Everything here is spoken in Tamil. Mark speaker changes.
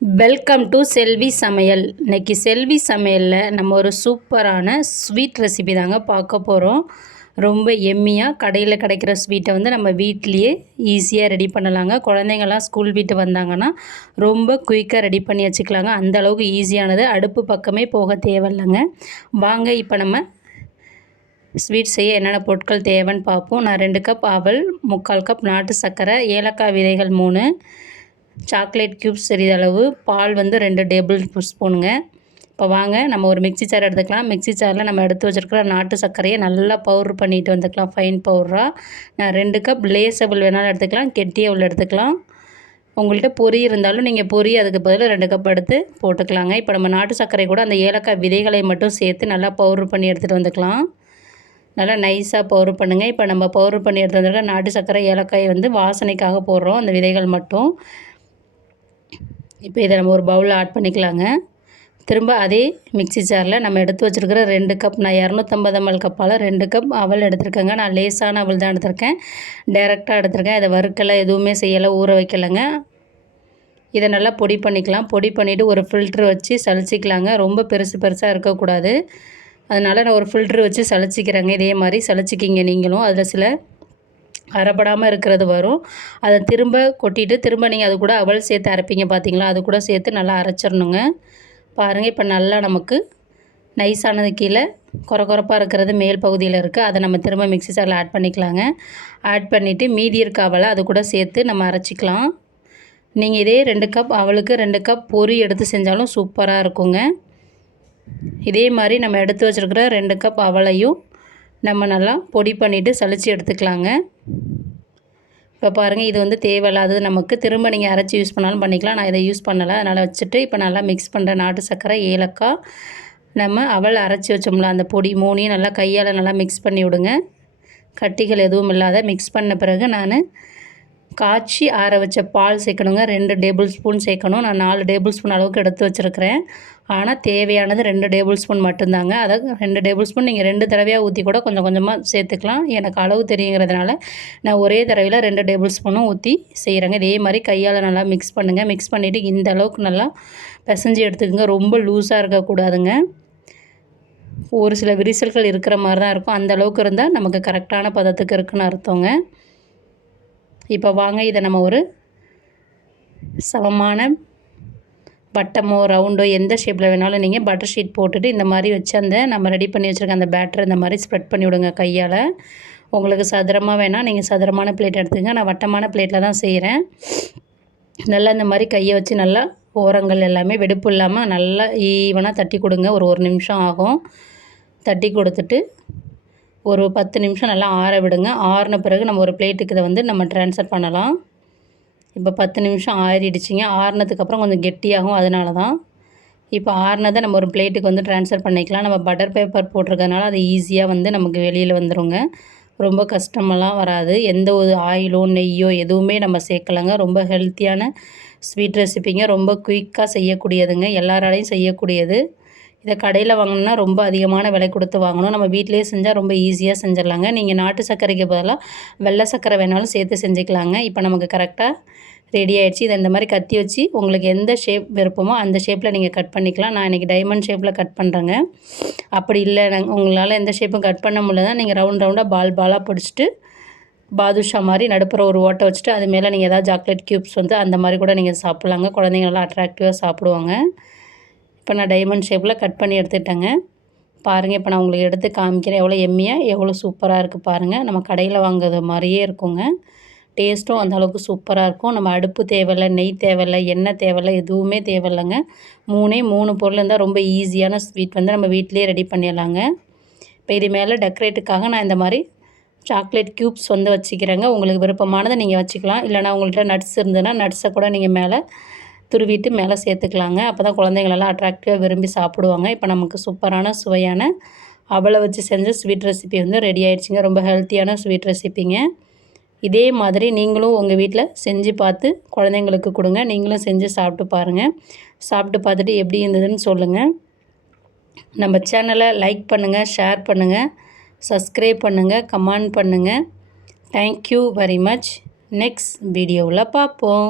Speaker 1: வெல்கம் டு செல்வி சமையல் இன்னைக்கு செல்வி சமையலில் நம்ம ஒரு சூப்பரான ஸ்வீட் ரெசிபி தாங்க பார்க்க போகிறோம் ரொம்ப எம்மியாக கடையில் கிடைக்கிற ஸ்வீட்டை வந்து நம்ம வீட்லேயே ஈஸியாக ரெடி பண்ணலாங்க. குழந்தைங்கள்லாம் ஸ்கூல் விட்டு வந்தாங்கன்னா ரொம்ப குயிக்காக ரெடி பண்ணி வச்சுக்கலாங்க. அந்த அளவுக்கு ஈஸியானது அடுப்பு பக்கமே போக தேவையில்லைங்க. வாங்க இப்போ நம்ம ஸ்வீட் செய்ய என்னென்ன பொருட்கள் தேவைன்னு பார்ப்போம். நான் ரெண்டு கப் அவல் முக்கால் கப் நாட்டு சர்க்கரை ஏலக்காய் விதைகள் மூணு. சாக்லேட் க்யூப்ஸ் சிறிதளவு பால் வந்து ரெண்டு டேபிள் ஸ்பூனுங்க இப்போ வாங்க நம்ம ஒரு மிக்ஸி சார் எடுத்துக்கலாம். மிக்ஸி சாரில் நம்ம எடுத்து வச்சுருக்கிற நாட்டு சர்க்கரையை நல்லா பவுட்ரு பண்ணிட்டு வந்துக்கலாம். ஃபைன் பவுடராக நான் ரெண்டு கப் லேசபிள் வேணாலும் எடுத்துக்கலாம். கெட்டியவில் எடுத்துக்கலாம். உங்கள்கிட்ட பொரி இருந்தாலும் நீங்கள் பொரி அதுக்கு பதில் ரெண்டு கப் எடுத்து போட்டுக்கலாங்க. இப்போ நம்ம நாட்டு சர்க்கரை கூட அந்த ஏலக்காய் விதைகளை மட்டும் சேர்த்து நல்லா பவுட்ரு பண்ணி எடுத்துகிட்டு வந்துக்கலாம். நல்லா நைஸாக பவுடர் பண்ணுங்கள் இப்போ நம்ம பவுடர் பண்ணி எடுத்து வந்துருக்க நாட்டு சர்க்கரை ஏலக்காய் வந்து வாசனைக்காக போடுறோம். அந்த விதைகள் மட்டும். இப்போ இதை நம்ம ஒரு பவுலில் ஆட் பண்ணிக்கலாங்க. திரும்ப அதே மிக்ஸி ஜாரில் நம்ம எடுத்து வச்சுருக்கிற ரெண்டு கப் நான் இரநூத்தம்பது எம்எல் கப்பால் ரெண்டு கப் அவல் எடுத்திருக்கேங்க. நான் லேசான அவல் தான் எடுத்திருக்கேன். டைரெக்டாக எடுத்திருக்கேன். இதை வறுக்கலை எதுவுமே செய்யலை ஊற வைக்கலைங்க. இதை நல்லா பொடி பண்ணிக்கலாம். பொடி பண்ணிவிட்டு ஒரு ஃபில்ட்ரு வச்சு சளிச்சிக்கலாங்க ரொம்ப பெருசு பெருசாக இருக்கக்கூடாது. அதனால் நான் ஒரு ஃபில்ட்ரு வச்சு சளிச்சிக்கிறேங்க இதே மாதிரி சளிச்சிக்கிங்க நீங்களும். அதில் சில அரைப்படாமல் இருக்கிறது வரும். அதை திரும்ப கொட்டிட்டு திரும்ப நீங்கள் அது கூட அவல் சேர்த்து அரைப்பீங்க பார்த்தீங்களா அது கூட சேர்த்து நல்லா அரைச்சிடணுங்க. பாருங்கள் இப்போ நல்லா நமக்கு நைஸானது கீழே குறை குறப்பாக இருக்கிறது மேல் பகுதியில் இருக்குது அதை நம்ம திரும்ப மிக்ஸி சாரில் ஆட் பண்ணிக்கலாங்க. ஆட் பண்ணிவிட்டு மீதி இருக்க அவளை அது கூட சேர்த்து நம்ம அரைச்சிக்கலாம். நீங்கள் இதே ரெண்டு கப் அவளுக்கு ரெண்டு கப் பொரி எடுத்து செஞ்சாலும் சூப்பராக இருக்குங்க. இதே மாதிரி நம்ம எடுத்து வச்சுருக்கிற ரெண்டு கப் அவளையும் நம்ம நல்லா பொடி பண்ணிவிட்டு சளிச்சு எடுத்துக்கலாங்க. இப்போ பாருங்கள் இது வந்து தேவையில்லாதது நமக்கு திரும்ப நீங்கள் அரைச்சி யூஸ் பண்ணாலும் பண்ணிக்கலாம். நான் இதை யூஸ் பண்ணலை. அதனால் வச்சுட்டு இப்போ நல்லா மிக்ஸ் பண்ணுற நாட்டு சர்க்கரை ஏலக்காய் நம்ம அவள் அரைச்சி வச்சோம்ல அந்த பொடி மூணையும் நல்லா கையால் நல்லா மிக்ஸ் பண்ணி விடுங்க. கட்டிகள் எதுவும் இல்லாத மிக்ஸ் பண்ண பிறகு நான் காய்ச்சி ஆற வச்ச பால் சேர்க்கணுங்க. ரெண்டு டேபிள் ஸ்பூன் சேர்க்கணும். நான் நாலு டேபிள் ஸ்பூன் அளவுக்கு எடுத்து வச்சுருக்கிறேன். ஆனால் தேவையானது ரெண்டு டேபிள் ஸ்பூன் மட்டும்தாங்க. அதை ரெண்டு டேபிள் ஸ்பூன் நீங்கள் ரெண்டு தடவையாக ஊற்றி கூட கொஞ்சம் கொஞ்சமாக சேர்த்துக்கலாம். எனக்கு அளவு தெரியுங்கிறதுனால நான் ஒரே தடவையில் ரெண்டு டேபிள் ஸ்பூனும் ஊற்றி செய்கிறேங்க இதே மாதிரி கையால் நல்லா மிக்ஸ் பண்ணுங்கள் மிக்ஸ் பண்ணிவிட்டு இந்த அளவுக்கு நல்லா பிசைஞ்சு எடுத்துக்கோங்க. ரொம்ப லூஸாக இருக்கக்கூடாதுங்க. ஒரு சில விரிசல்கள் இருக்கிற மாதிரி தான் இருக்கும். அந்த அளவுக்கு இருந்தால் நமக்கு கரெக்டான பதத்துக்கு இருக்குன்னு அர்த்தங்க. இப்போ வாங்க இதை நம்ம ஒரு சமமான வட்டமோ ரவுண்டோ எந்த ஷேப்பில் வேணாலும் நீங்கள் பட்டர் ஷீட் போட்டுட்டு இந்த மாதிரி வச்சு அந்த நம்ம ரெடி பண்ணி வச்சுருக்க அந்த பேட்டர் இந்த மாதிரி ஸ்ப்ரெட் பண்ணி விடுங்க கையால். உங்களுக்கு சதுரமாக வேணால் நீங்கள் சதுரமான பிளேட் எடுத்துங்க நான் வட்டமான பிளேட்டில் தான் செய்கிறேன் நல்லா இந்த மாதிரி கையை வச்சு நல்லா ஓரங்கள் எல்லாமே வெடுப்பு இல்லாமல் நல்லா ஈவனாக தட்டி கொடுங்க. ஒரு ஒரு நிமிஷம் ஆகும். தட்டி கொடுத்துட்டு ஒரு பத்து நிமிஷம் நல்லா ஆற விடுங்க. ஆறின பிறகு நம்ம ஒரு பிளேட்டுக்கு இதை வந்து நம்ம ட்ரான்ஸ்ஃபர் பண்ணலாம். இப்போ பத்து நிமிஷம் ஆறிடுச்சிங்க. ஆறினதுக்கப்புறம் கொஞ்சம் கெட்டியாகும் அதனால தான். இப்போ ஆறினதை நம்ம ஒரு பிளேட்டுக்கு வந்து ட்ரான்ஸ்ஃபர் பண்ணிக்கலாம். நம்ம பட்டர் பேப்பர் போட்டிருக்கறனால அது ஈஸியாக வந்து நமக்கு வெளியில் வந்துடுங்க ரொம்ப கஷ்டமெல்லாம் வராது. எந்த ஒரு ஆயிலோ நெய்யோ எதுவுமே நம்ம சேர்க்கலைங்க. ரொம்ப ஹெல்த்தியான ஸ்வீட் ரெசிப்பிங்க ரொம்ப குயிக்காக செய்யக்கூடியதுங்க. எல்லாராலையும் செய்யக்கூடியது. இதை கடையில் வாங்கணும்னா ரொம்ப அதிகமான விலை கொடுத்து வாங்கணும். நம்ம வீட்டிலேயே செஞ்சால் ரொம்ப ஈஸியாக செஞ்சிடலாங்க. நீங்கள் நாட்டு சர்க்கரைக்கு பதிலாக வெள்ளை சர்க்கரை வேணாலும் சேர்த்து செஞ்சுக்கலாங்க. இப்போ நமக்கு கரெக்டாக ரெடி ஆகிடுச்சு இதை இந்த மாதிரி கத்தி வச்சு உங்களுக்கு எந்த ஷேப் விருப்பமோ அந்த ஷேப்பில் நீங்கள் கட் பண்ணிக்கலாம். நான் இன்றைக்கி டைமண்ட் ஷேப்பில் கட் பண்ணுறேங்க அப்படி இல்லை உங்களால் எந்த ஷேப்பும் கட் பண்ண முடியல தான் நீங்கள் ரவுண்ட் ரவுண்டாக பால் பாலாக பிடிச்சிட்டு பாதுஷா மாதிரி நடுப்புற ஒரு ஓட்டை வச்சுட்டு அது மேலே நீங்கள் ஏதாவது சாக்லேட் க்யூப்ஸ் வந்து அந்த மாதிரி கூட நீங்கள் சாப்பிட்லாங்க. குழந்தைங்க நல்லா அட்ராக்டிவாக சாப்பிடுவாங்க. இப்போ நான் டைமண்ட் ஷேப்பில் கட் பண்ணி எடுத்துட்டேங்க. பாருங்கள் இப்போ நான் உங்களுக்கு எடுத்து காமிக்கிறேன். எவ்வளோ எம்மியாக எவ்வளோ சூப்பராக இருக்குது பாருங்கள் நம்ம கடையில் வாங்குறது மாதிரியே இருக்குங்க. டேஸ்ட்டும் அந்தளவுக்கு சூப்பராக இருக்கும். நம்ம அடுப்பு தேவையில்லை நெய் தேவையில்லை எண்ணெய் தேவையில்லை எதுவுமே தேவையில்லைங்க. மூணே மூணு பொருள் இருந்தால் ரொம்ப ஈஸியான ஸ்வீட் வந்து நம்ம வீட்டிலே ரெடி பண்ணிடலாங்க. இப்போ இது மேலே டெக்கரேட்டுக்காக நான் இந்த மாதிரி சாக்லேட் க்யூப்ஸ் வந்து வச்சுக்கிறேங்க. உங்களுக்கு விருப்பமானதை நீங்கள் வச்சுக்கலாம். இல்லைனா உங்கள்கிட்ட நட்ஸ் இருந்ததுன்னா நட்ஸை கூட நீங்கள் மேலே துருவிட்டு மேலே சேர்த்துக்கலாங்க. அப்போ தான் குழந்தைங்களெல்லாம் அட்ராக்டிவாக விரும்பி சாப்பிடுவாங்க. இப்போ நமக்கு சூப்பரான சுவையான அவளை வச்சு செஞ்ச ஸ்வீட் ரெசிபி வந்து ரெடி ஆயிடுச்சுங்க. ரொம்ப ஹெல்த்தியான ஸ்வீட் ரெசிப்பிங்க இதே மாதிரி நீங்களும் உங்கள் வீட்டில் செஞ்சு பார்த்து குழந்தைங்களுக்கு கொடுங்க. நீங்களும் செஞ்சு சாப்பிட்டு பாருங்கள் சாப்பிட்டு பார்த்துட்டு எப்படி இருந்ததுன்னு சொல்லுங்கள் நம்ம சேனலை லைக் பண்ணுங்கள் ஷேர் பண்ணுங்கள் சப்ஸ்கிரைப் பண்ணுங்கள் கமெண்ட் பண்ணுங்கள் தேங்க்யூ வெரி மச் நெக்ஸ்ட் வீடியோவில் பார்ப்போம்.